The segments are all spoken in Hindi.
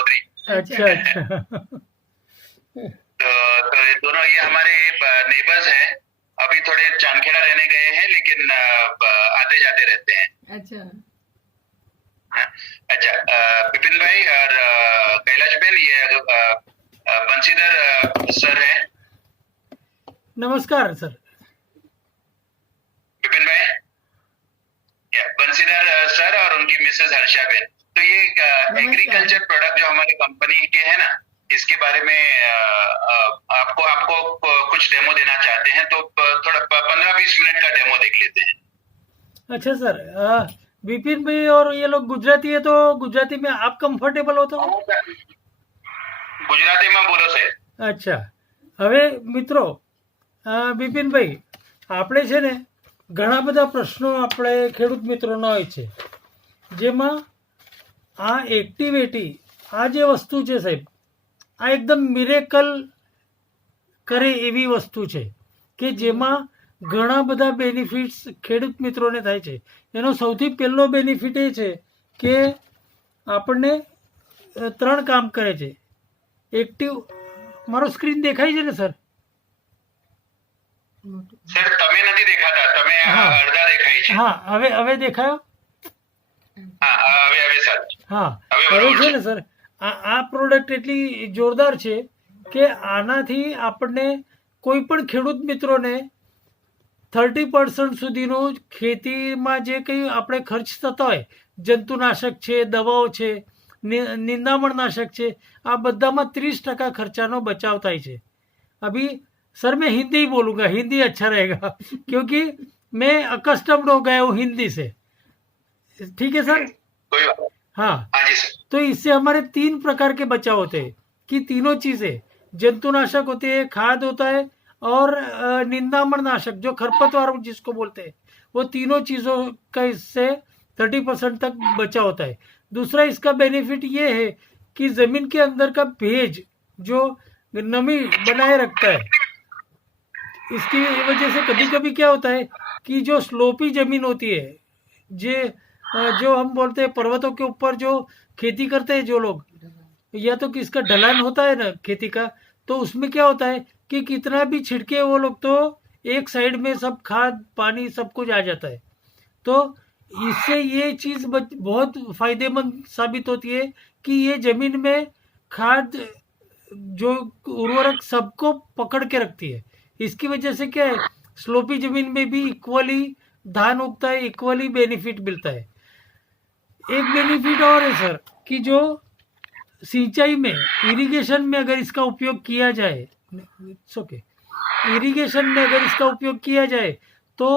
चौधरी। अच्छा अच्छा। तो ये दोनों ये हमारे नेबर्स हैं। अभी थोड़े चांदखेड़ा रहने गए हैं, लेकिन आते जाते रहते हैं। अच्छा हाँ। अच्छा, विपिन भाई और कैलाश बेन, ये बंशीधर सर हैं। नमस्कार सर। विपिन भाई, या बंशीधर सर और उनकी मिसेस हर्षा बेन। तो ये एग्रीकल्चर प्रोडक्ट जो हमारी कंपनी के हैं ना, इसके बारे में आपको आपको कुछ डेमो देना चाहते हैं, तो थोड़ा 15-20 मिनट का डेमो देख लेते हैं। अच्छा सर, विपिन भाई और ये लोग गुजराती है, तो गुजराती में आप कंफर्टेबल हो तो? ગુજરાતીમાં બોલો સાહેબ। અચ્છા, હવે મિત્રો, બિપિનભાઈ, આપણે છે ને ઘણા બધા પ્રશ્નો આપણે ખેડૂત મિત્રોના હોય છે, જેમાં આ એક્ટિવિટી, આ જે વસ્તુ છે સાહેબ, આ એકદમ મિરેકલ કરે એવી વસ્તુ છે કે જેમાં ઘણા બધા બેનિફિટ્સ ખેડૂત મિત્રોને થાય છે. એનો સૌથી પહેલો બેનિફિટ એ છે કે આપણને 3 કામ કરે છે. એક્ટિવ, મારો સ્ક્રીન દેખાય છે ને સર? સર તમે નથી દેખાતા, તમે અડધા દેખાય છે। હા, હવે દેખાયો? હા, હવે સર। હા, હવે હવે બરોબર છે છે। ને સર, આ પ્રોડક્ટ એટલી જોરદાર છે કે આનાથી આપણને કોઈ પણ ખેડૂત મિત્રોને 30% સુધીનો ખેતીમાં જે કંઈ આપણે ખર્ચ થતા હોય, જંતુનાશક છે, દવાઓ છે, निंदामणनाशक છે, આ બધામાં 30% खर्चाનો बचाव થાય છે। अभी सर मैं हिंदी ही बोलूँगा, हिंदी अच्छा रहेगा क्योंकि मैं अकस्टम्ड हो गया हूँ हिंदी से। ठीक है सर? कोई बात। हाँ, हाँ जी सर। तो इससे हमारे 3 प्रकार के बचाव होते हैं कि तीनों चीज़ें, जंतुनाशक होते हैं, खाद होता है, और निंदामण नाशक जो खरपतवार जिसको बोलते हैं, वो तीनों चीज़ों का इससे 30% तक बचाव होता है। दूसरा इसका बेनिफिट ये है कि ज़मीन के अंदर का भेज जो नमी बनाए रखता है, इसकी वजह से कभी कभी क्या होता है कि जो स्लोपी ज़मीन होती है, जो हम बोलते हैं पर्वतों के ऊपर जो खेती करते हैं जो लोग, या तो किसका ढलान होता है ना खेती का, तो उसमें क्या होता है कि कितना भी छिड़के वो लोग तो एक साइड में सब खाद पानी सब कुछ आ जाता है। तो इससे ये चीज़ बहुत फायदेमंद साबित होती है कि ये ज़मीन में खाद जो उर्वरक सबको पकड़ के रखती है। इसकी वजह से क्या है, स्लोपी ज़मीन में भी इक्वली धान उगता है, इक्वली बेनिफिट मिलता है। एक बेनिफिट और है सर कि जो सिंचाई में, इरिगेशन में अगर इसका उपयोग किया जाए, ओके, इरिगेशन में अगर इसका उपयोग किया जाए तो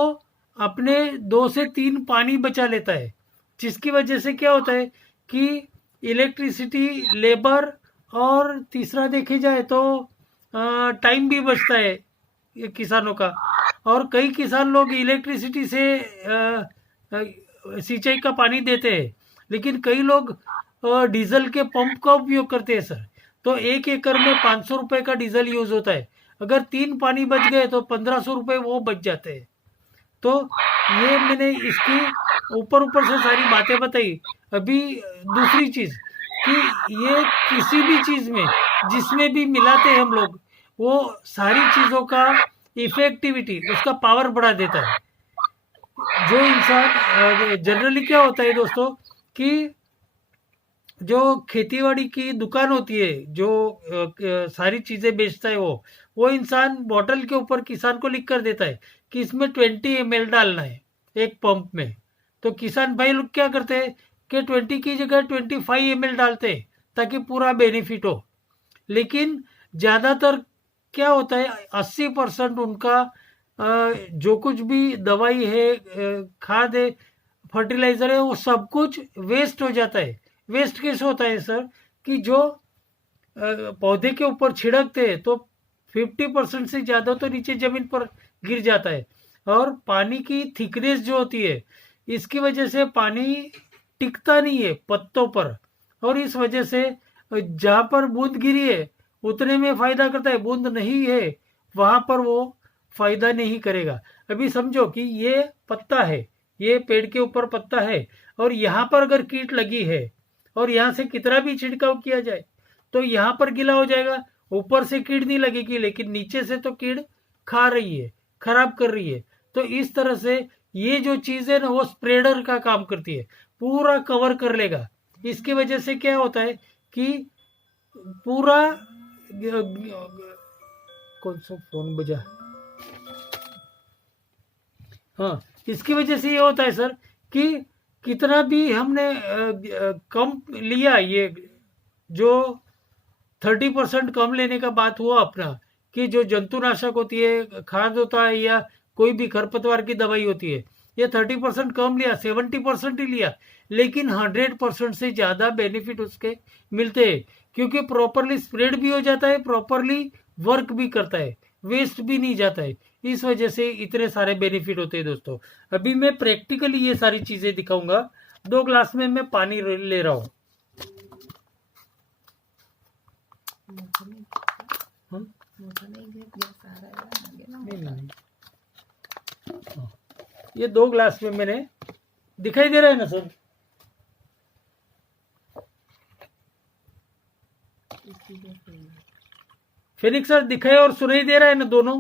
अपने 2 से 3 पानी बचा लेता है, जिसकी वजह से क्या होता है कि इलेक्ट्रिसिटी, लेबर, और तीसरा देखे जाए तो टाइम भी बचता है ये किसानों का। और कई किसान लोग इलेक्ट्रिसिटी से सिंचाई का पानी देते हैं, लेकिन कई लोग डीजल के पंप का उपयोग करते हैं सर। तो 1 एकड़ में 500 रुपये का डीजल यूज होता है, अगर 3 पानी बच गए तो 1500 रुपये वो बच जाते हैं। तो ये मैंने इसकी ऊपर से सारी बातें बताई। अभी दूसरी चीज़ कि ये किसी भी चीज़ में जिसमें भी मिलाते हैं हम लोग, वो सारी चीज़ों का इफेक्टिविटी, उसका पावर बढ़ा देता है। जो इंसान जनरली क्या होता है दोस्तों कि जो खेतीबाड़ी की दुकान होती है, जो सारी चीज़ें बेचता है, वो इंसान बॉटल के ऊपर किसान को लिख कर देता है कि इसमें 20 ml डालना है एक पंप में। तो किसान भाई लोग क्या करते हैं कि 20 की जगह 25 ml डालते हैं ताकि पूरा बेनिफिट हो। लेकिन ज़्यादातर क्या होता है, 80% उनका जो कुछ भी दवाई है, खाद है, फर्टिलाइज़र है, वो सब कुछ वेस्ट हो जाता है। वेस्ट कैसे होता है सर कि जो पौधे के ऊपर छिड़कते हैं तो 50% से ज़्यादा तो नीचे ज़मीन पर गिर जाता है। और पानी की थिकनेस जो होती है, इसकी वजह से पानी टिकता नहीं है पत्तों पर, और इस वजह से जहाँ पर बूंद गिरी है उतने में फ़ायदा करता है, बूंद नहीं है वहाँ पर वो फ़ायदा नहीं करेगा। अभी समझो कि ये पत्ता है, ये पेड़ के ऊपर पत्ता है, और यहाँ पर अगर कीट लगी है और यहाँ से कितना भी छिड़काव किया जाए तो यहाँ पर गीला हो जाएगा, ऊपर से कीड़ नहीं लगेगी, लेकिन नीचे से तो कीड़ खा रही है, खराब कर रही है। तो इस तरह से ये जो चीज है ना वो स्प्रेडर का काम करती है, पूरा कवर कर लेगा। इसकी वजह से क्या होता है कि पूरा कौन सा फोन बजा, हाँ, इसकी वजह से ये होता है सर कि कितना भी हमने कम लिया, ये जो 30% कम लेने का बात हुआ अपना, कि जो जंतुनाशक होती है, खाद होता है, या कोई भी खरपतवार की दवाई होती है, ये 30% कम लिया, 70% ही लिया, लेकिन 100% से ज्यादा बेनिफिट उसके मिलते हैं, क्योंकि प्रॉपरली स्प्रेड भी हो जाता है, प्रॉपरली वर्क भी करता है, वेस्ट भी नहीं जाता है। इस वजह से इतने सारे बेनिफिट होते हैं दोस्तों। अभी मैं प्रैक्टिकली ये सारी चीजें दिखाऊंगा। 2 ग्लास में मैं पानी ले रहा हूँ। नहीं। ये 2 ग्लास में मैंने, दिखाई दे रहा है ना सर? फिनिक्स सर दिखाई और सुनाई दे रहा है ना दोनों?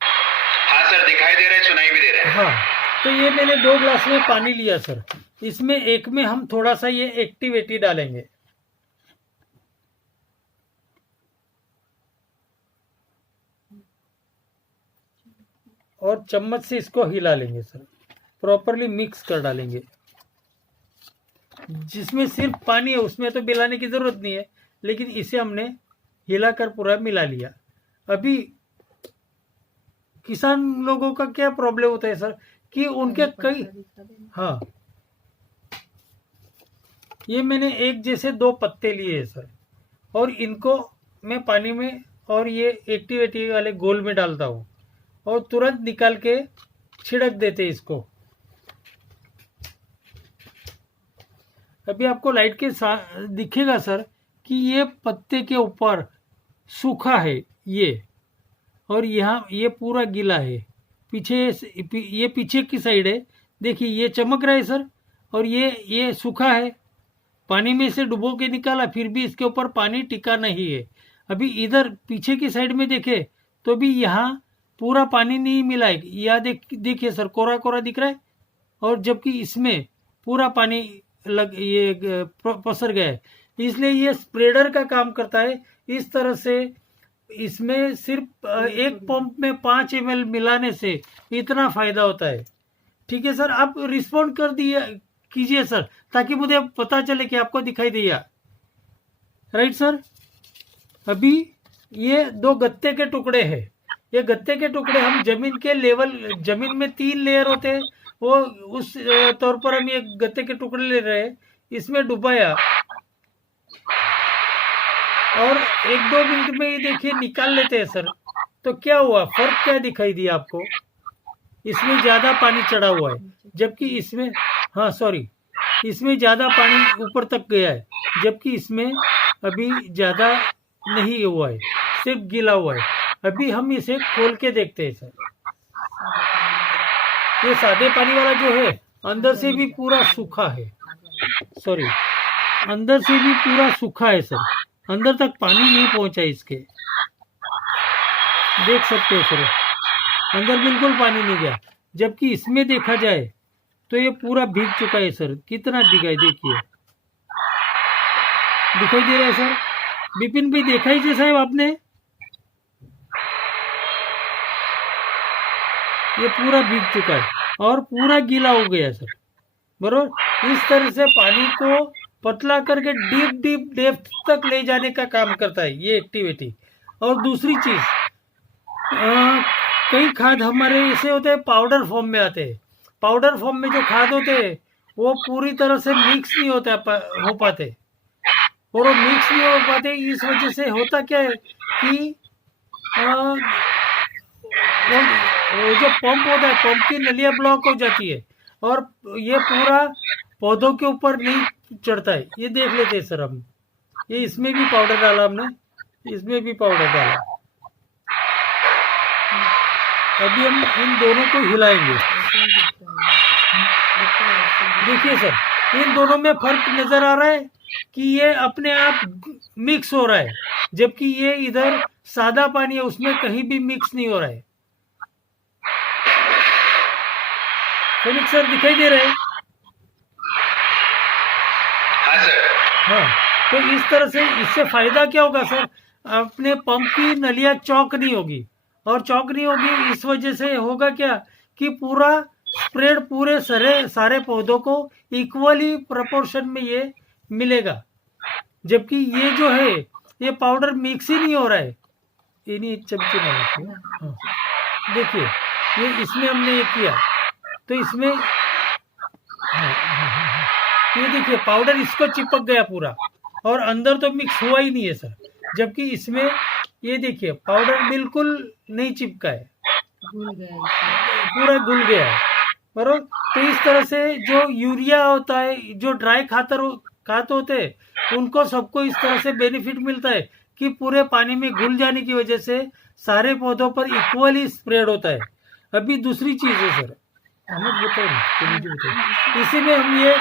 हाँ सर, दिखाई दे रहा है, सुनाई भी दे रहा है। हाँ, तो ये मैंने 2 ग्लास में पानी लिया सर। इसमें एक में हम थोड़ा सा ये एक्टिवेटी डालेंगे, और चम्मच से इसको हिला लेंगे सर, प्रॉपरली मिक्स कर डालेंगे। जिसमें सिर्फ पानी है उसमें तो मिलाने की जरूरत नहीं है, लेकिन इसे हमने हिलाकर पूरा मिला लिया। अभी किसान लोगों का क्या प्रॉब्लम होता है सर कि उनके कई, हाँ, ये मैंने एक जैसे 2 पत्ते लिए हैं सर, और इनको मैं पानी में और ये एक्टिवेटी वाले गोल में डालता हूँ, और तुरंत निकाल के छिड़क देते इसको। अभी आपको लाइट के साथ दिखेगा सर कि ये पत्ते के ऊपर सूखा है ये, और यहाँ ये पूरा गीला है। ये पीछे की साइड है, देखिए ये चमक रहा है सर, और ये सूखा है। पानी में से डुबो के निकाला, फिर भी इसके ऊपर पानी टिका नहीं है। अभी इधर पीछे की साइड में देखे तो भी यहाँ पूरा पानी नहीं मिला है, यह देखिए सर, कोरा कोरा दिख रहा है, और जबकि इसमें पूरा पानी पसर गया है। इसलिए ये स्प्रेडर का काम करता है। इस तरह से इसमें सिर्फ एक पंप में 5 ml मिलाने से इतना फायदा होता है। ठीक है सर, आप रिस्पॉन्ड कर दिया कीजिए सर, ताकि मुझे पता चले कि आपको दिखाई दिया। Right sir. अभी ये 2 गत्ते के टुकड़े हैं। ये गत्ते के टुकड़े हम जमीन के लेवल, जमीन में 3 लेयर होते हैं, वो उस तौर पर हम ये गत्ते के टुकड़े ले रहे हैं। इसमें डुबाया और 1-2 मिनट में ये देखिए निकाल लेते हैं सर। तो क्या हुआ, फर्क क्या दिखाई दिया आपको? इसमें ज्यादा पानी चढ़ा हुआ है, जबकि इसमें, हाँ सॉरी, इसमें ज्यादा पानी ऊपर तक गया है, जबकि इसमें अभी ज्यादा नहीं हुआ है, सिर्फ गीला हुआ है। अभी हम इसे खोल के देखते हैं सर। ये सादे पानी वाला जो है अंदर से भी पूरा सूखा है, सॉरी, अंदर से भी पूरा सूखा है सर, अंदर तक पानी नहीं पहुंचा इसके, देख सकते हो सर, अंदर बिल्कुल पानी नहीं गया। जबकि इसमें देखा जाए तो ये पूरा भीग चुका है सर। कितना भीगा है देखिए, दिखाई दे रहा है सर? विपिन भी देखा ही साहब आपने, ये पूरा भीग चुका है और पूरा गीला हो गया सर, बरोबर। इस तरह से पानी को पतला करके डीप डेप्थ तक ले जाने का काम करता है ये एक्टिविटी। और दूसरी चीज, कई खाद हमारे ऐसे होते हैं पाउडर फॉर्म में आते हैं। पाउडर फॉर्म में जो खाद होते हैं वो पूरी तरह से मिक्स नहीं हो पाते, और वो मिक्स नहीं हो पाते। इस वजह से होता क्या है कि वो जो पंप होता है, पंप की नलियां ब्लॉक हो जाती है, और ये पूरा पौधों के ऊपर नहीं चढ़ता है। ये देख लेते हैं सर हम, ये इसमें भी पाउडर डाला हमने, इसमें भी पाउडर डाला। अभी हम इन दोनों को हिलाएंगे, देखिए सर, इन दोनों में फर्क नजर आ रहा है कि ये अपने आप मिक्स हो रहा है, जबकि ये इधर सादा पानी है, उसमें कहीं भी मिक्स नहीं हो रहा है। फिनिक्स सर दिखाई दे रहे हैं? हाँ सर। हाँ, तो इस तरह से इससे फायदा क्या होगा सर, अपने पंप की नलियां चौक नहीं होगी, और चौक नहीं होगी इस वजह से होगा क्या कि पूरा स्प्रेड पूरे सारे पौधों को इक्वली प्रोपोर्शन में ये मिलेगा, जबकि ये जो है ये पाउडर मिक्स ही नहीं हो रहा है। इन्हीं चमचे में रखिए। हाँ, देखिए ये इसमें हमने ये किया तो इसमें ये देखिए पाउडर इसको चिपक गया पूरा, और अंदर तो मिक्स हुआ ही नहीं है सर, जबकि इसमें ये देखिए पाउडर बिल्कुल नहीं चिपका है, पूरा घुल गया है, बरोबर। तो इस तरह से जो यूरिया होता है, जो ड्राई खाद होते हैं, उनको सबको इस तरह से बेनिफिट मिलता है कि पूरे पानी में घुल जाने की वजह से सारे पौधों पर इक्वली स्प्रेड होता है। अभी दूसरी चीज है सर, बताइए, इसी में हम ये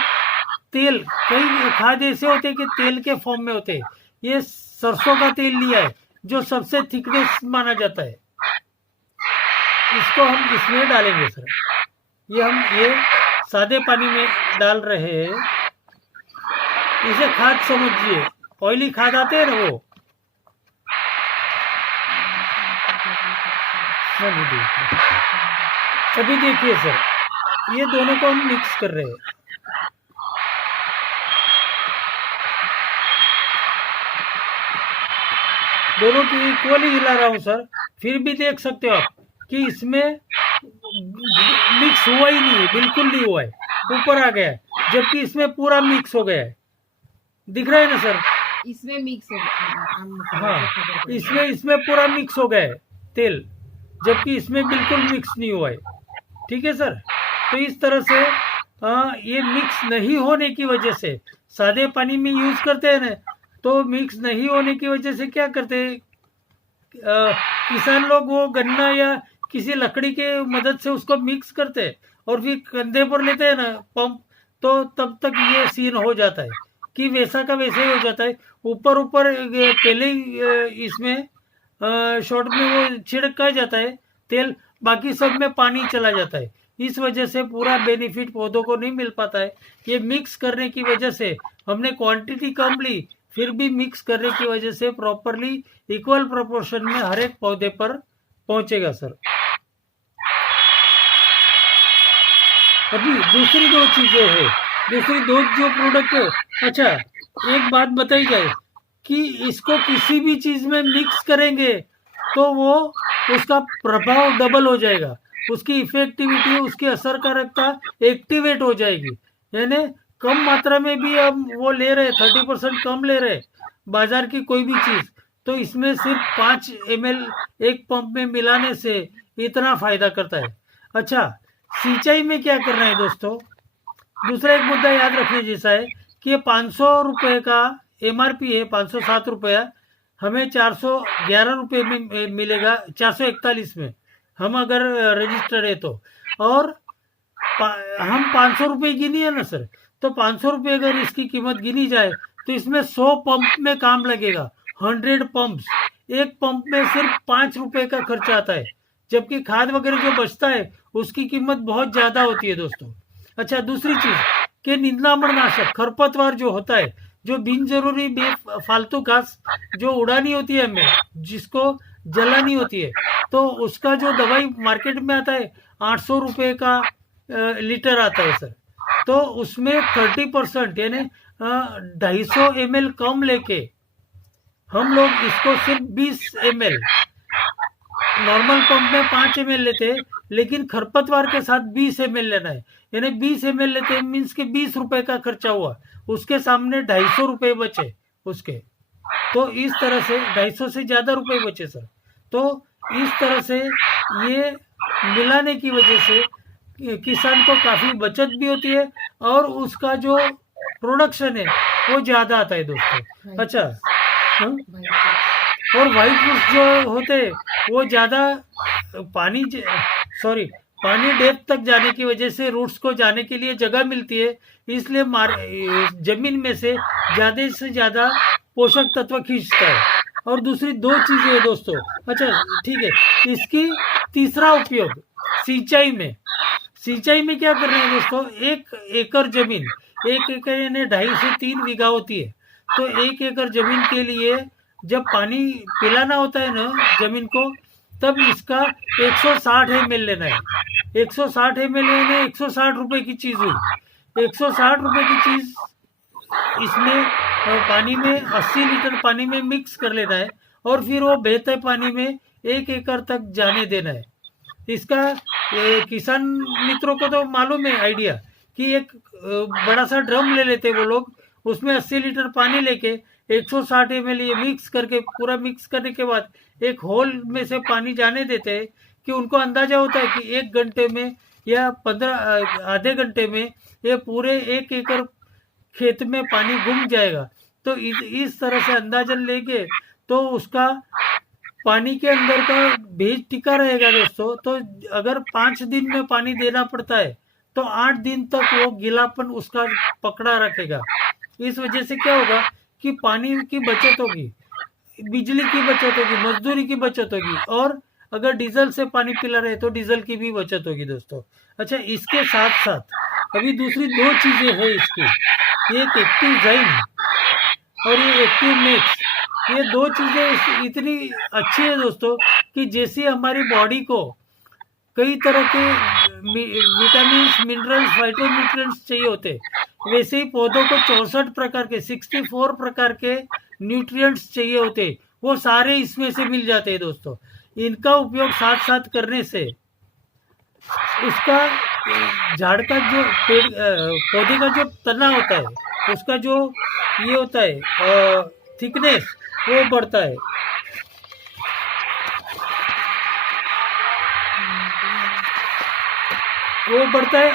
तेल, कई खाद ऐसे होते हैं कि तेल के फॉर्म में होते हैं, ये सरसों का तेल लिया है जो सबसे थिकनेस माना जाता है, इसको हम इसमें डालेंगे सर। ये हम ये सादे पानी में डाल रहे हैं, इसे खाद समझिए, ऑयली खाद आते हैं ना वो। अभी देखिए सर, ये दोनों को हम मिक्स कर रहे हैं, दोनों की इक्वली हिला रहा हूं सर, फिर भी देख सकते हो आप कि इसमें मिक्स हुआ ही नहीं है, बिल्कुल नहीं हुआ है, ऊपर आ गया है, जबकि इसमें पूरा मिक्स हो गया है। दिख रहा है ना सर? इसमें मिक्स हो गया। हाँ, इसमें पूरा मिक्स हो गया है तेल, जबकि इसमें बिल्कुल मिक्स नहीं हुआ है। ठीक है सर? तो इस तरह से ये मिक्स नहीं होने की वजह से, सादे पानी में यूज करते हैं ना, तो मिक्स नहीं होने की वजह से क्या करते हैं किसान लोग, वो गन्ना या किसी लकड़ी के मदद से उसको मिक्स करते हैं और फिर कंधे पर लेते हैं ना पंप, तो तब तक ये सीन हो जाता है कि वैसा का वैसा ही हो जाता है। ऊपर पहले इसमें शॉर्ट में वो छिड़का जाता है तेल, बाकी सब में पानी चला जाता है, इस वजह से पूरा बेनिफिट पौधों को नहीं मिल पाता है। ये मिक्स करने की वजह से हमने क्वांटिटी कम ली, फिर भी मिक्स करने की वजह से प्रॉपरली इक्वल प्रोपोर्शन में हर एक पौधे पर पहुंचेगा सर। अभी दूसरी दो चीजें हैं, दूसरी दो जो प्रोडक्ट है, अच्छा एक बात बताई जाए कि इसको किसी भी चीज में मिक्स करेंगे तो वो उसका प्रभाव डबल हो जाएगा, उसकी इफेक्टिविटी, उसकी असरकारकता एक्टिवेट हो जाएगी। यानी कम मात्रा में भी हम वो ले रहे, 30% कम ले रहे बाजार की कोई भी चीज, तो इसमें सिर्फ 5 ml एक पंप में मिलाने से इतना फायदा करता है। अच्छा, सिंचाई में क्या करना है दोस्तों, दूसरा एक मुद्दा याद रखने जैसा है कि ये 500 रुपये का MRP है, 507 रुपया, हमें 411 रुपये में मिलेगा, 441 में हम अगर रजिस्टर है तो, और हम 500 रुपये गिनी है ना सर, तो 500 रुपये अगर इसकी कीमत गिनी जाए तो इसमें 100 पंप में काम लगेगा, 100 पंप्स, एक पंप में सिर्फ 5 रुपये का खर्चा आता है, जबकि खाद वगैरह जो बचता है उसकी कीमत बहुत ज्यादा होती है दोस्तों। अच्छा, दूसरी चीज कि निंदामणनाशक, खरपतवार जो होता है, जो बिन जरूरी फालतू घास जो उड़ानी होती है हमें, जिसको जलानी होती है, तो उसका जो दवाई मार्केट में आता है 800 रुपये का लीटर आता है सर, तो उसमें 30% यानी 250 ml कम लेके हम लोग इसको सिर्फ 20 ml, नॉर्मल पंप में 5 ml लेते हैं, लेकिन खरपतवार के साथ 20 ml लेना है, यानी 20 ml लेते हैं, मीन्स के 20 रुपए का खर्चा हुआ, उसके सामने 250 रुपए बचे उसके, तो इस तरह से 250 से ज्यादा रुपए बचे सर। तो इस तरह से ये मिलाने की वजह से किसान को काफी बचत भी होती है और उसका जो प्रोडक्शन है वो ज्यादा आता है दोस्तों। अच्छा, और व्हाइट फ्रूट्स जो होते हैं वो ज्यादा पानी डेप्थ तक जाने की वजह से रूट्स को जाने के लिए जगह मिलती है, इसलिए जमीन में से ज़्यादा पोषक तत्व खींचता है। और दूसरी दो चीज़ें हैं दोस्तों। अच्छा ठीक है, इसकी तीसरा उपयोग सिंचाई में क्या कर रहे हैं दोस्तों, 1 एकड़ जमीन, 1 एकड़ यानी 2.5 से 3 बीघा होती है। तो 1 एकड़ जमीन के लिए जब पानी पिलाना होता है ना जमीन को, तब इसका 160 ml लेना है। 160 ml यानी 160 रुपए की चीज़ हुई। 160 रुपए की चीज़ इसमें पानी में 80 लीटर पानी में मिक्स कर लेना है और फिर वो बहते पानी में 1 एकड़ तक जाने देना है। इसका किसान मित्रों को तो मालूम है आइडिया कि एक बड़ा सा ड्रम ले लेते वो लोग, उसमें 80 लीटर पानी लेके 160 ml ये मिक्स करके, पूरा मिक्स करने के बाद एक होल में से पानी जाने देते हैं कि उनको अंदाजा होता है कि 1 घंटे में या आधे घंटे में ये पूरे 1 एकड़ खेत में पानी घुम जाएगा। तो इस तरह से अंदाजन लेंगे तो उसका पानी के अंदर का भेज टिका रहेगा दोस्तों। तो अगर 5 दिन में पानी देना पड़ता है तो 8 दिन तक वो गीलापन उसका पकड़ा रखेगा। इस वजह से क्या होगा कि पानी की बचत होगी, बिजली की बचत होगी, मजदूरी की बचत होगी, और अगर डीजल से पानी पिला रहे तो डीजल की भी बचत होगी दोस्तों। अच्छा, इसके साथ साथ अभी दूसरी 2 चीजें हैं इसकी, एक एक्टिव जाइम और ये एक्टिव मैक्स। ये 2 चीजें इतनी अच्छी है दोस्तों कि जैसे हमारी बॉडी को कई तरह के विटामिन, मिनरल्स, फाइटोन्यूट्रिएंट्स चाहिए होते, वैसे ही पौधों को 64 प्रकार के 64 प्रकार के न्यूट्रिएंट्स चाहिए होते, वो सारे इसमें से मिल जाते हैं दोस्तों। इनका उपयोग साथ साथ करने से उसका झाड़ का जो पौधे का जो तना होता है, उसका जो ये होता है थिकनेस, वो बढ़ता है।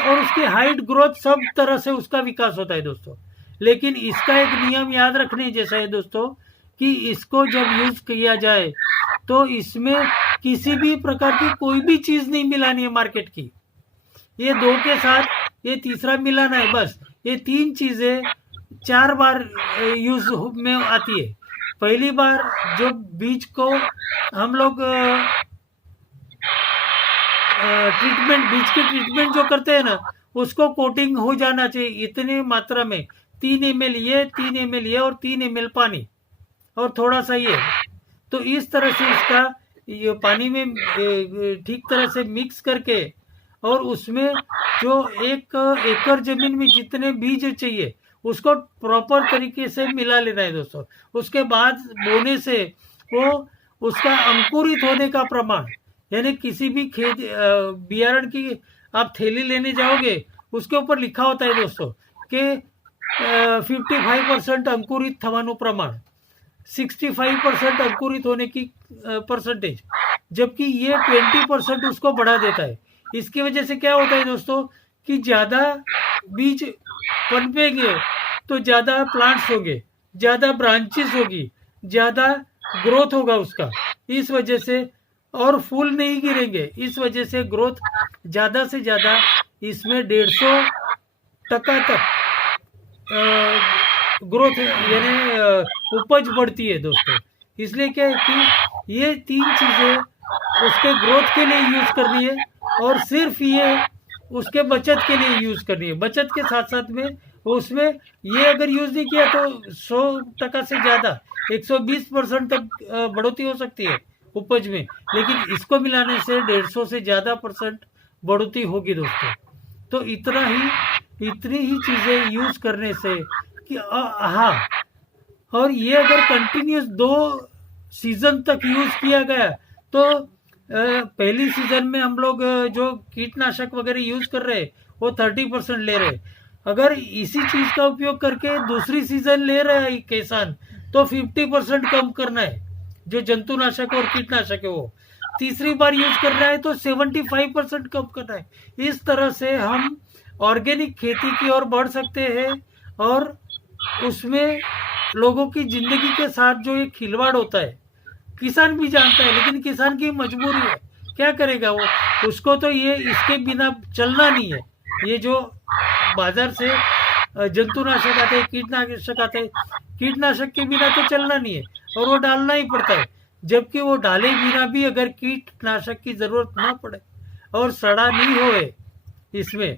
और उसकी हाइट, ग्रोथ, सब तरह से उसका विकास होता है दोस्तों। लेकिन इसका एक नियम याद रखने जैसा है दोस्तों कि इसको जब यूज किया जाए तो इसमें किसी भी प्रकार की कोई भी चीज नहीं मिलानी है मार्केट की। ये 2 के साथ ये तीसरा मिलाना है बस। ये 3 चीजें 4 बार यूज में आती है। पहली बार जो बीज को हम लोग बीज की ट्रीटमेंट जो करते हैं ना, उसको कोटिंग हो जाना चाहिए इतनी मात्रा में, 3 ml ये, 3 ml ये और 3 ml पानी और थोड़ा सा ये। तो इस तरह से इसका ये पानी में ठीक तरह से मिक्स करके और उसमें जो 1 एकड़ जमीन में जितने बीज चाहिए उसको प्रॉपर तरीके से मिला लेना है दोस्तों। उसके बाद बोने से वो उसका अंकुरित होने का प्रमाण, यानी किसी भी खेत बियारण की आप थैली लेने जाओगे, उसके ऊपर लिखा होता है दोस्तों कि 55% अंकुरित થવાનું प्रमाण, 65% अंकुरित होने की परसेंटेज, जबकि ये 20% उसको बढ़ा देता है। इसकी वजह से क्या होता है दोस्तों कि ज़्यादा बीज पनपेंगे तो ज़्यादा प्लांट्स होंगे, ज़्यादा ब्रांचेस होगी, ज़्यादा ग्रोथ होगा उसका। इस वजह से और फूल नहीं गिरेंगे, इस वजह से ग्रोथ ज़्यादा से ज़्यादा इसमें 150% तक ग्रोथ यानी उपज बढ़ती है दोस्तों। इसलिए क्या है कि ये 3 चीज़ें उसके ग्रोथ के लिए यूज़ करनी है और सिर्फ ये उसके बचत के लिए यूज़ करनी है। बचत के साथ साथ में उसमें ये अगर यूज़ नहीं किया तो 100% से ज़्यादा 120% तक बढ़ोतरी हो सकती है उपज में, लेकिन इसको मिलाने से 150 से ज़्यादा % बढ़ोतरी होगी दोस्तों। तो इतनी ही चीज़ें यूज़ करने से कि हाँ, और ये अगर कंटिन्यूस 2 सीजन तक यूज़ किया गया तो पहली सीजन में हम लोग जो कीटनाशक वगैरह यूज़ कर रहे हैं वो 30% ले रहे, अगर इसी चीज़ का उपयोग करके दूसरी सीजन ले रहा है किसान तो 50% कम करना है। जो जंतुनाशक और कीटनाशक है वो तीसरी बार यूज कर रहा है तो 75% कम करना है। इस तरह से हम ऑर्गेनिक खेती की ओर बढ़ सकते हैं और उसमें लोगों की जिंदगी के साथ जो ये खिलवाड़ होता है किसान भी जानता है, लेकिन किसान की मजबूरी है, क्या करेगा वो, उसको तो ये इसके बिना चलना नहीं है। ये जो बाजार से जंतुनाशक आते हैं, कीटनाशक आते हैं, कीटनाशक के बिना तो चलना नहीं है और वो डालना ही पड़ता है। जबकि वो डाले बिना भी अगर कीटनाशक की जरूरत ना पड़े और सड़ा नहीं होए इसमें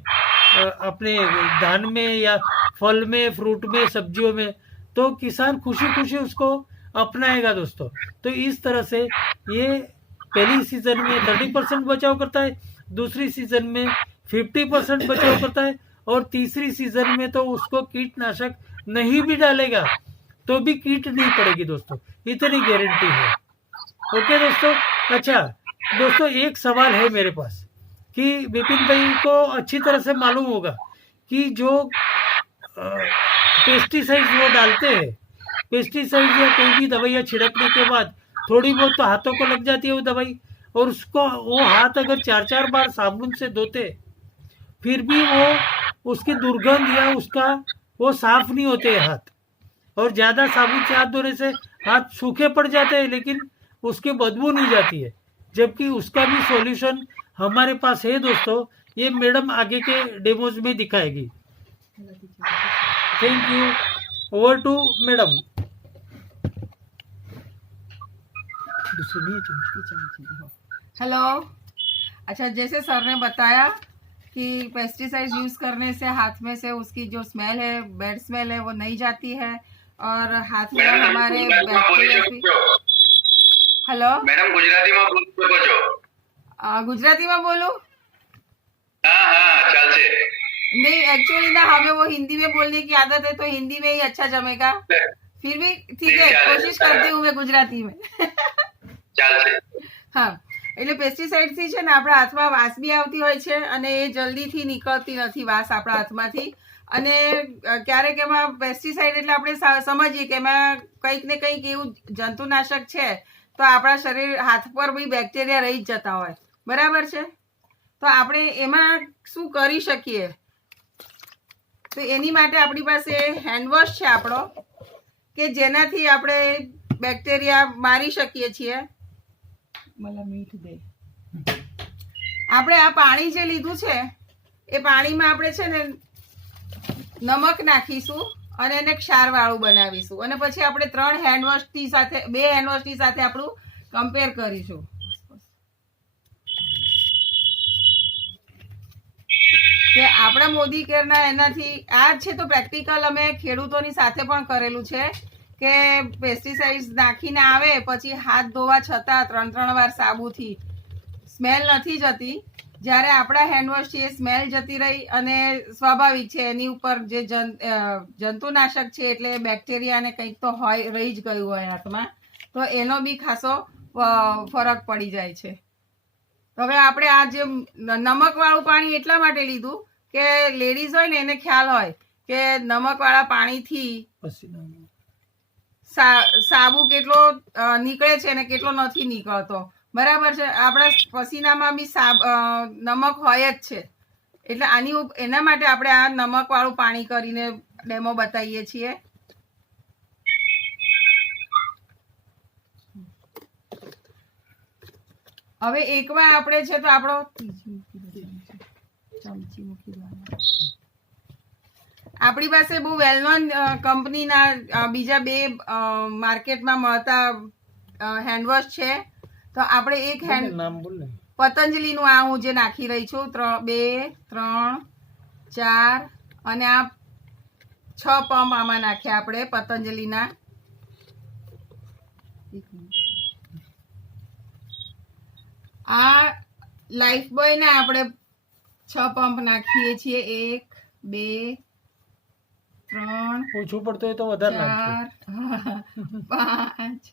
अपने धान में या फल में, फ्रूट में, सब्जियों में, तो किसान खुशी खुशी उसको अपनाएगा दोस्तों। तो इस तरह से ये पहली सीजन में 30% बचाव करता है, दूसरी सीजन में 50% बचाव करता है और तीसरी सीजन में तो उसको कीटनाशक नहीं भी डालेगा तो भी कीट नहीं पड़ेगी दोस्तों, इतनी गारंटी है। ओके दोस्तों। अच्छा दोस्तों, एक सवाल है मेरे पास कि विपिन भाई को अच्छी तरह से मालूम होगा कि जो पेस्टिसाइड वो डालते हैं, पेस्टिसाइड या कोई भी दवाइयाँ छिड़कने के बाद थोड़ी बहुत तो हाथों को लग जाती है वो दवाई, और उसको वो हाथ अगर 4-4 बार साबुन से धोते फिर भी वो उसकी दुर्गंध या उसका वो साफ नहीं होते हाथ, और ज़्यादा साबुन से हाथ धोने से हाथ सूखे पड़ जाते हैं लेकिन उसकी बदबू नहीं जाती है। जबकि उसका भी सॉल्यूशन हमारे पास है दोस्तों, ये मैडम आगे के डेमोज में दिखाएगी। Thank you. Over to madam. Hello. अच्छा, जैसे सर ने बताया कि पेस्टिसाइड यूज करने से हाथ में से उसकी जो स्मेल है, बैड स्मेल है, वो नहीं जाती है और हाथ में हमारे बैक्टीरिया की। हेलो मैडम, ગુજરાતીમાં બોલી શકો છો? ગુજરાતીમાં બોલું? हाँ ચાલશે। नहीं, एक्चुअली ना हमें वो हिंदी में बोलने की आदत है तो हिंदी में ही अच्छा जमेगा। फिर भी ठीक है, कोशिश करती हूँ मैं गुजराती में। ચાલશે। હા, એટલે પેસ્ટિસાઇડ થી છે ને આપણા હાથમાં વાસ બી આવતી હોય છે અને એ જલ્દીથી નીકળતી નથી વાસ આપણા હાથમાંથી। અને ક્યારેક એમાં પેસ્ટિસાઇડ એટલે આપણે સમજીએ કે એમાં કંઈક ને કંઈક એવું જંતુનાશક છે તો આપણા શરીર હાથ પર બી બેક્ટેરિયા રહી જ જતા હોય, બરાબર છે? તો આપણે એમાં શું કરી શકીએ? તો એની માટે આપણી પાસે હેન્ડવોશ છે આપણો, કે જેનાથી આપણે બેક્ટેરિયા મારી શકીએ છીએ। मला મીઠ દે। આપણે આ પાણી જે લીધું છે એ પાણીમાં આપણે છે ને નમક નાખીશું અને એને ક્ષારવાળું બનાવીશું અને પછી આપણે 3 હેન્ડવોશની સાથે 2 હેન્ડવોશની સાથે આપણું કમ્પેર કરીશું। કે આપણા મોદી કેરના એનાથી આ છે તો પ્રેક્ટિકલ અમે ખેડૂતોની સાથે પણ કરેલું છે કે પેસ્ટિસાઇડ્સ નાખીને આવે પછી હાથ ધોવા છતાં 3-3 વાર સાબુથી સ્મેલ નથી જતી, જ્યારે આપણા હેન્ડવોશથી એ સ્મેલ જતી રહી અને સ્વાભાવિક છે એની ઉપર જે જંતુનાશક છે એટલે બેક્ટેરિયાને કંઈક તો હોય રહી જ ગયું હોય હાથમાં, તો એનો બી ખાસો ફરક પડી જાય છે। તો હવે આપણે આ જે નમકવાળું પાણી એટલા માટે લીધું કે લેડીઝ હોય ને એને ખ્યાલ હોય કે નમકવાળા પાણીથી સાબુ કેટલો નીકળે છે ને કેટલો નથી નીકળતો, બરાબર છે? આપણા પસીનામાં બી નમક હોય જ છે, એટલે એના માટે આપણે આ નમકવાળું પાણી કરીને ડેમો બતાવીએ છીએ। હવે એકમાં આપણે છે તો આપણો આપણી પાસે બહુ વેલ નોન કંપનીના બીજા 2 માર્કેટમાં મળતા હેન્ડવોશ છે। તો આપણે એક હેન્ડ પતંજલિનું આ હું જે નાખી રહી છું 2, 3, 4 અને આ 6 પંપ આમાં નાખ્યા આપણે પતંજલિના। આ લાઈફ બોયના આપણે 6 પંપ નાખીએ છીએ। 1, 2, 3, ઓછું પડતું હોય તો વધારે 4, 5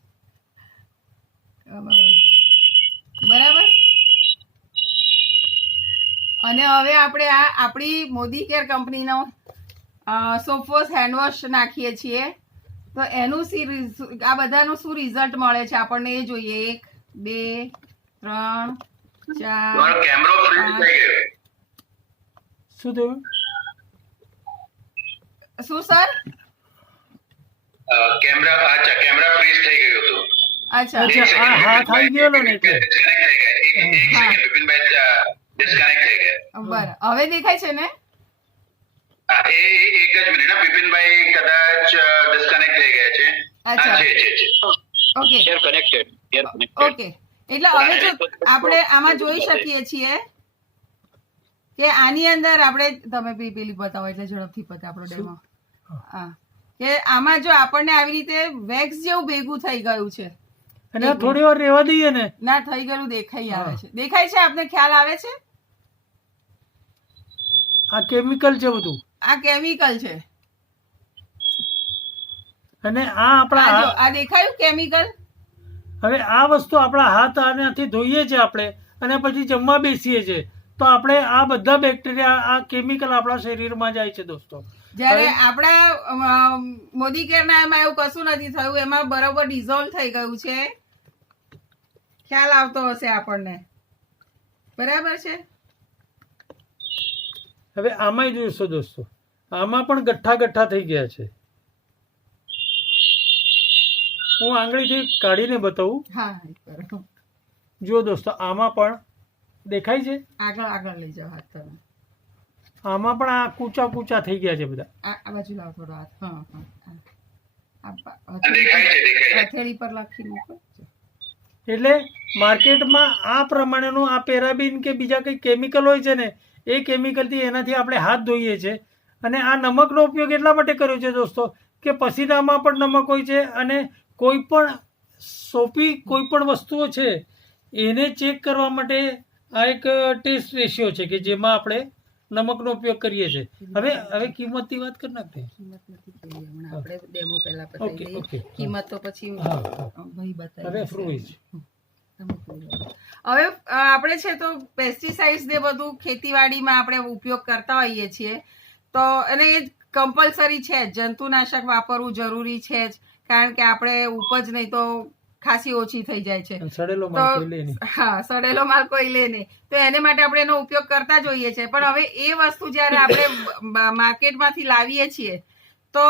બરાબર। અને હવે આપણે આ આપણી મોદી કેર કંપનીનો સોફોસ હેન્ડવોશ નાખીએ છીએ તો એનું આ બધાનું શું રિઝલ્ટ મળે છે આપણને એ જોઈએ। 1, 2, 3, 4 કેમેરો ફ્રીઝ થઈ ગયો। શું થયું? શું સર? કેમેરા ફ્રીઝ થઈ ગયું હતું। અચ્છા, હાથ આવી ગયેલો ને એટલે ડિસ્કનેક્ટ થઈ ગયા। સેકન્ડ વિપિનભાઈ ડિસ્કનેક્ટ થઈ ગયા. બરાબર, હવે દેખાય છે ને? હા, એક જ મિનિટ. વિપિનભાઈ કદાચ ડિસ્કનેક્ટ થઈ ગયા છે. અચ્છા. હા, છે. ઓકે કનેક્ટેડ ઓકે, એટલે હવે જો આપણે આમાં જોઈ શકીએ છીએ કે આની અંદર આપણે તમે પેલી બતાવો એટલે ઝડપથી પતે આપણો ડેમો. હા, કે આમાં જો આપણને આવી રીતે વેક્સ જેવું ભેગું થઈ ગયું છે, અને આ થોડી વાર રહેવા દઈએ ને, ના થઈ ગયેલું દેખાઈ આવે છે. દેખાય છે આપને? ખ્યાલ આવે છે? આ કેમિકલ છે બધું, આ કેમિકલ છે. અને આ આપણા આ જો હાથ- આ દેખાયું કેમિકલ? હવે આ વસ્તુ આપણા હાથ આનાથી ધોઈએ છીએ આપણે, અને પછી જમવા બેસીએ છીએ, તો આપણે આ બધા બેક્ટેરિયા, આ કેમિકલ આપણા શરીરમાં જાય છે દોસ્તો. જયારે આપણા મોદી કેરના એમાં એવું કશું નથી થયું, એમાં બરોબર ડિઝોલ્વ થઈ ગયું છે. ખ્યાલ આવતો હશે આપણને, બરાબર છે? હવે આમાંય જોઈશો દોસ્તો, આમાં પણ ગઠ્ઠા ગઠ્ઠા થઈ ગયા છે. હું આંગળીથી કાઢીને બતાવું. હા, બરાબર. જુઓ દોસ્તો, આમાં પણ દેખાય છે, આગળ આગળ લઈ જાઓ હાથ તમે. આમાં પણ આ કૂચા કૂચા થઈ ગયા છે બધા. આ બાજુ લાવો થોડો હાથ. હા હા, દેખાય છે. હથેળી પર લખી મૂકો. એટલે માર્કેટમાં આ પ્રમાણેનું આ પેરાબીન કે બીજા કંઈ કેમિકલ હોય છે ને, એ કેમિકલથી એનાથી આપણે હાથ ધોઈએ છીએ. અને આ નમકનો ઉપયોગ એટલા માટે કર્યો છે દોસ્તો કે પસીનામાં પણ નમક હોય છે, અને કોઈ પણ સોપી કોઈ પણ વસ્તુઓ છે એને ચેક કરવા માટે આ એક ટેસ્ટ રેશિયો છે કે જેમાં આપણે નમકનો ઉપયોગ કરીએ છીએ. હવે કિંમતની વાત કરી નાખીએ. કિંમત નથી કહી હમણાં, આપણે ડેમો પહેલા ઓકે, પતાવી લઈએ. ઓકે. કિંમત તો પછી હા, હા. ભાઈ બતાવી હવે દેશે. ફ્રુઈઝ. હવે આપણે છે તો પેસ્ટિસાઇડ્સ ને બધું ખેતીવાડીમાં આપણે ઉપયોગ કરતા હોઈએ છીએ, તો અને એ કમ્પલસરી છે જ. જંતુનાશક વાપરવું જરૂરી છે જ, કારણ કે આપણે ઉપજ નહીં તો ખાસી ઓછી થઈ જાય છે. સડેલો માલ કોઈ લે નહીં. હા, સડેલો માલ કોઈ લે નહીં, તો એને માટે આપણે એનો ઉપયોગ કરતા જ હોઈએ છીએ. પણ હવે એ વસ્તુ જ્યારે આપણે માર્કેટમાંથી લાવીએ છીએ તો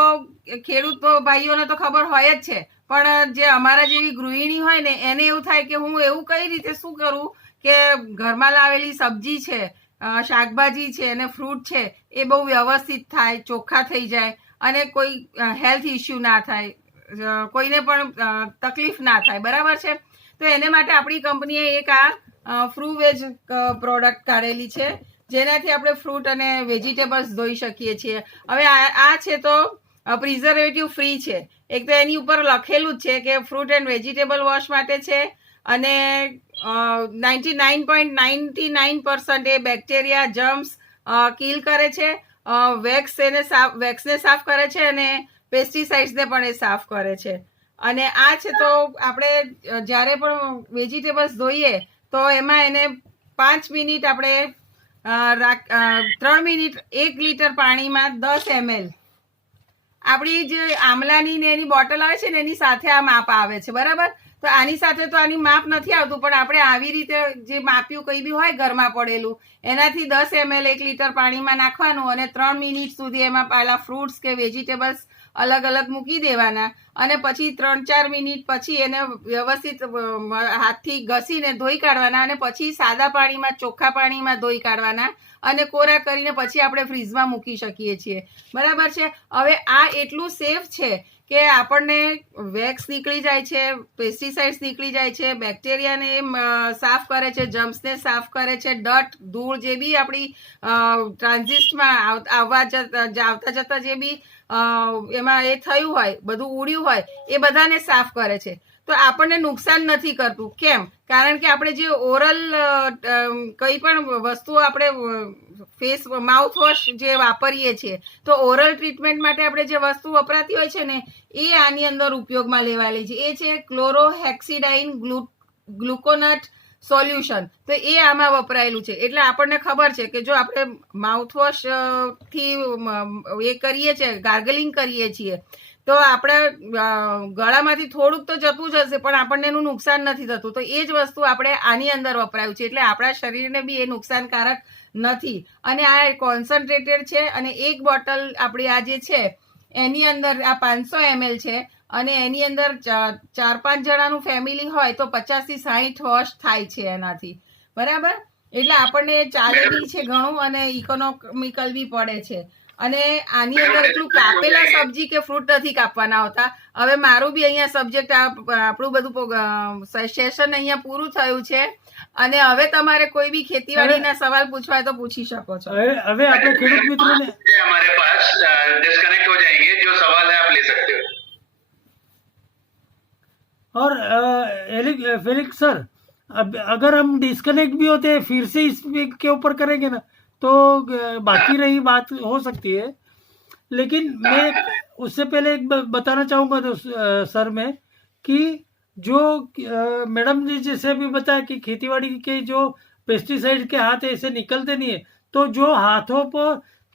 ખેડૂત ભાઈઓને તો ખબર હોય જ છે, પણ જે અમારા જેવી ગૃહિણી હોય ને એને એવું થાય કે હું એવું કઈ રીતે શું કરું કે ઘરમાં લાવેલી સબ્જી છે, શાકભાજી છે અને ફ્રૂટ છે એ બહુ વ્યવસ્થિત થાય, ચોખ્ખા થઈ જાય, અને કોઈ હેલ્થ ઇસ્યુ ના થાય, કોઈને પણ તકલીફ ના થાય. બરાબર છે? તો એને માટે આપણી કંપનીએ એક આ ફ્રૂવેજ પ્રોડક્ટ કાઢેલી છે, જેનાથી આપણે ફ્રૂટ અને વેજીટેબલ્સ ધોઈ શકીએ છીએ. હવે આ છે તો પ્રિઝર્વેટિવ ફ્રી છે. એક તો એની ઉપર લખેલું જ છે કે ફ્રૂટ એન્ડ વેજીટેબલ વોશ માટે છે, અને 99.99% એ બેક્ટેરિયા જર્મ્સ કિલ કરે છે, વેક્સને સાફ કરે છે, અને પેસ્ટિસાઇડ્સને પણ એ સાફ કરે છે. અને આ છે તો આપણે જ્યારે પણ વેજીટેબલ્સ ધોઈએ તો એમાં એને 5 મિનિટ આપણે 3 મિનિટ 1 લીટર પાણીમાં 10 ml આપણી જે આમલાની ને એની બોટલ આવે છે ને એની સાથે આ માપ આવે છે. બરાબર? તો આની સાથે તો આની માપ નથી આવતું, પણ આપણે આવી રીતે જે માપ્યું કંઈ બી હોય ઘરમાં પડેલું એનાથી 10 ml 1 લીટર પાણીમાં નાખવાનું, અને 3 મિનિટ સુધી એમાં પહેલા ફ્રૂટ્સ કે વેજીટેબલ્સ અલગ અલગ મૂકી દેવાના, અને પછી 3-4 મિનિટ પછી એને વ્યવસ્થિત હાથથી ઘસીને ધોઈ કાઢવાના, અને પછી સાદા પાણીમાં, ચોખ્ખા પાણીમાં ધોઈ કાઢવાના, અને કોરા કરીને પછી આપણે ફ્રીઝમાં મૂકી શકીએ છીએ. બરાબર છે? હવે આ એટલું સેફ છે કે આપણને વેક્સ નીકળી જાય છે, પેસ્ટિસાઇડ્સ નીકળી જાય છે, બેક્ટેરિયાને સાફ કરે છે, જમ્સને સાફ કરે છે, ડટ, ધૂળ જે બી આપણી ટ્રાન્ઝિસ્ટમાં આવતા જતા જે બી એમાં એ થયું હોય, બધું ઉડ્યું હોય એ બધાને સાફ કરે છે. તો આપણને નુકસાન નથી કરતું. કેમ? કારણ કે આપણે જે ઓરલ કંઈ પણ વસ્તુઓ આપણે ફેસ માઉથ વોશ જે વાપરીએ છીએ, તો ઓરલ ટ્રીટમેન્ટ માટે આપણે જે વસ્તુ વપરાતી હોય છે ને એ આની અંદર ઉપયોગમાં લેવાલી છે. એ છે ક્લોરોહેક્સિડાઇન ગ્લુકોનટ સોલ્યુશન. તો એ આમાં વપરાયેલું છે. એટલે આપણને ખબર છે કે જો આપણે માઉથવોશ થી એ કરીએ છીએ, ગાર્ગલિંગ કરીએ છીએ, તો આપણે ગળામાંથી થોડુંક તો જતું જ હશે, પણ આપણને એનું નુકસાન નથી થતું. તો એ જ વસ્તુ આપણે આની અંદર વપરાયું છે, એટલે આપણા શરીરને બી એ નુકસાનકારક નથી. અને આ કોન્સન્ટ્રેટેડ છે, અને એક બોટલ આપણી આ જે છે એની અંદર આ 500 ml છે, અને એની અંદર 4-5 જણાનું ફેમિલી હોય તો 50 થી 60 વોશ થાય છે એનાથી. બરાબર, એટલે આપણને ચાલે બી છે ઘણું અને ઇકોનોમિકલ બી પડે છે. અને આની અંદર એટલું કાપેલા સબ્જી કે ફ્રૂટ નથી કાપવાના હોતા. હવે મારું બી અહીંયા સબ્જેક્ટ આપણું બધું સેશન અહીંયા પૂરું થયું છે અને હવે તમારે કોઈ બી ખેતીવાડીના સવાલ પૂછવા હોય તો પૂછી શકો છો. હવે આપણે ખેડૂત મિત્રોને हमारे पास डिस्कनेक्ट हो जाएंगे, जो सवाल है आप ले सकते हो. और फेलिक्स सर, अब अगर हम डिस्कनेक्ट भी होते हैं फिर से इस के ऊपर करेंगे ना तो बाकी रही बात हो सकती है. लेकिन मैं उससे पहले एक बताना चाहूँगा तो सर मैं कि जो मैडम ने जैसे भी बताया कि खेतीबाड़ी के जो पेस्टिसाइड के हाथ ऐसे निकलते नहीं है, तो जो हाथों पर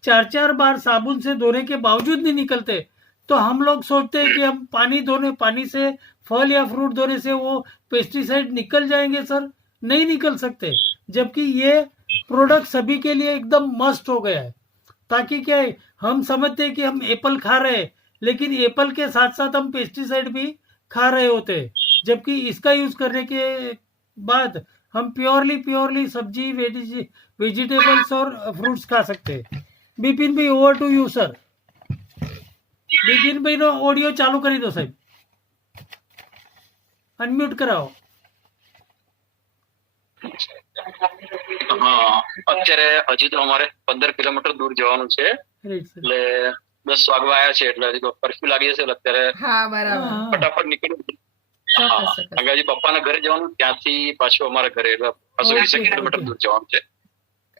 4-4 बार साबुन से धोने के बावजूद नहीं निकलते, तो हम लोग सोचते हैं कि हम पानी से फल या फ्रूट धोने से वो पेस्टिसाइड निकल जाएंगे. सर नहीं निकल सकते, जबकि ये प्रोडक्ट सभी के लिए एकदम मस्ट हो गया है. ताकि क्या है, हम समझते हैं कि हम एप्पल खा रहे हैं, लेकिन एप्पल के साथ साथ हम पेस्टिसाइड भी खा रहे होते हैं. जबकि इसका यूज करने के बाद हम प्योरली सब्जी वेजिटेबल्स और फ्रूट्स खा सकते हैं. बिपिन भाई, over to you sir. Bipin भाई નો ઓડિયો ચાલુ કરી દો સાહેબ, અનમ્યુટ કરાવો. હા, અત્યારે હજી તો અમારે 15 કિલોમીટર દૂર જવાનું છે, રાઈટ સર. એટલે 10 વાગવા આવ્યા છે, એટલે હજી તો કર્ફ્યુ લાગી જશે, એટલે અત્યારે હા, બરાબર, ફટાફટ નીકળી. ચોક્કસ ચોક્કસ. કારણ કે હજી પપ્પાના ઘરે જવાનું, ત્યાંથી પાછું અમારા ઘરે, એટલે 20 કિલોમીટર દૂર જવાનું છે.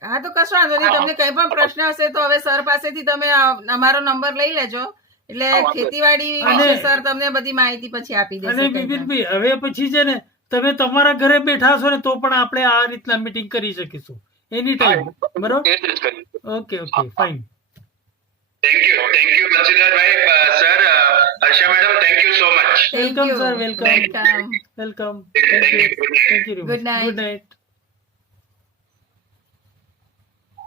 હા, તો કશો વાંધો નહીં. તમને કઈ પણ પ્રશ્ન હશે તો હવે સર પાસેથી તમે અમારો નંબર લઈ લેજો, એટલે ખેતીવાડી વિશે સર તમને બધી માહિતી પછી આપી અને દેશે. બિપિનભાઈ, હવે પછી છે ને તમે તમારા ઘરે બેઠા છો ને તો પણ આપણે આ રીતના મીટિંગ કરી શકીશું એની ટાઈમ. બરોબર? એ જ રીતે કરીએ. Okay fine. Thank you Bansidhar bhai. Sir, Harsha madam, thank you so much. Thank Welcome, you. sir, welcome. Welcome. Welcome. Thank you. Thank you. Good night. Good night.